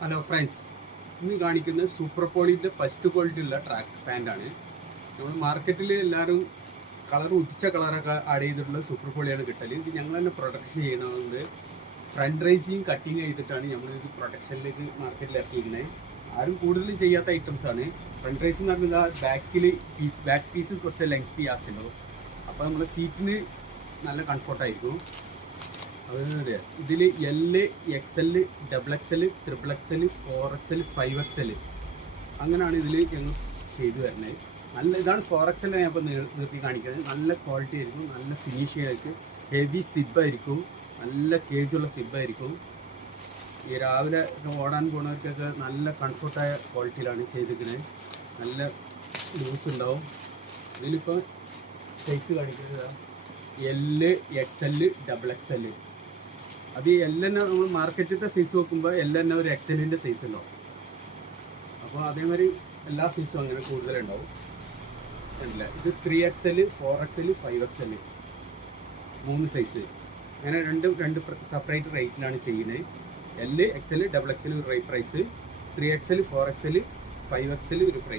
Hello friends ഇന്ന് കാണിക്കുന്ന super പോളിന്റെ ഫസ്റ്റ് ക്വാളിറ്റി ഉള്ള ട്രാക്ക് പാന്റാണ് നമ്മൾ മാർക്കറ്റിൽ എല്ലാവരും കളർ ഉദിച്ച കളറൊക്കെ ആഡ് ചെയ്തിട്ടുള്ള സൂപ്പർ പോളിയാണ് കിട്ടൽ ഇത് ഞങ്ങൾ തന്നെ പ്രൊഡക്ഷൻ ചെയ്യണതുകൊണ്ട് ഫ്രണ്ട് റൈസിങ് കട്ടിങ് ചെയ്തിട്ടാണ് നമ്മൾ ഇത് പ്രൊഡക്ഷനിലേക്ക് മാർക്കറ്റിൽ ഇറക്കിയിരുന്നത് ആരും കൂടുതലും ചെയ്യാത്ത ഐറ്റംസ് ആണ്. ഫ്രണ്ട് റൈസ് എന്ന് പറഞ്ഞാൽ ബാക്കിൽ പീസ് ബാക്ക് പീസ് കുറച്ച് ലെങ്ത് ആക്കുന്നുള്ളൂ അപ്പോൾ നമ്മുടെ സീറ്റിന് നല്ല കംഫർട്ടായിരിക്കും അതെ ഇതിൽ L X L double X L triple X L four X L five X L അങ്ങനെയാണ് ഇതിൽ ഞങ്ങൾ ചെയ്തു വരുന്നത്. നല്ല ഇതാണ് ഫോർ എക്സ് എൽ ഞാൻ ഇപ്പോൾ നിർത്തി കാണിക്കുന്നത്. നല്ല ക്വാളിറ്റി ആയിരിക്കും നല്ല ഫിനിഷിംഗ് ആയിരിക്കും. ഹെവി സിബായിരിക്കും നല്ല കേജുള്ള സിബായിരിക്കും ഈ രാവിലെ ഓടാൻ പോണവർക്കൊക്കെ നല്ല കംഫർട്ടായ ക്വാളിറ്റിയിലാണ് ചെയ്തിരിക്കുന്നത് നല്ല ലൂസ് ഉണ്ടാവും. ഇതിലിപ്പോൾ സൈസ് കാണിക്കുന്നത് L X L double X L അത് ഈ തന്നെ നമ്മൾ മാർക്കറ്റിലത്തെ സൈസ് നോക്കുമ്പോൾ തന്നെ ഒരു എക്സലിന്റെ സൈസ് ഉണ്ടാവും അപ്പോൾ അതേമാതിരി എല്ലാ സൈസും അങ്ങനെ കൂടുതലുണ്ടാവും. കണ്ടില്ല? ഇത് three X L four X L five X L മൂന്ന് സൈസ് അങ്ങനെ രണ്ടും രണ്ട് സെപ്പറേറ്റ് റേറ്റിലാണ് ചെയ്യുന്നത് L X L double X L ഒരു price three X L four X L five X L ഒരു പ്രൈസ്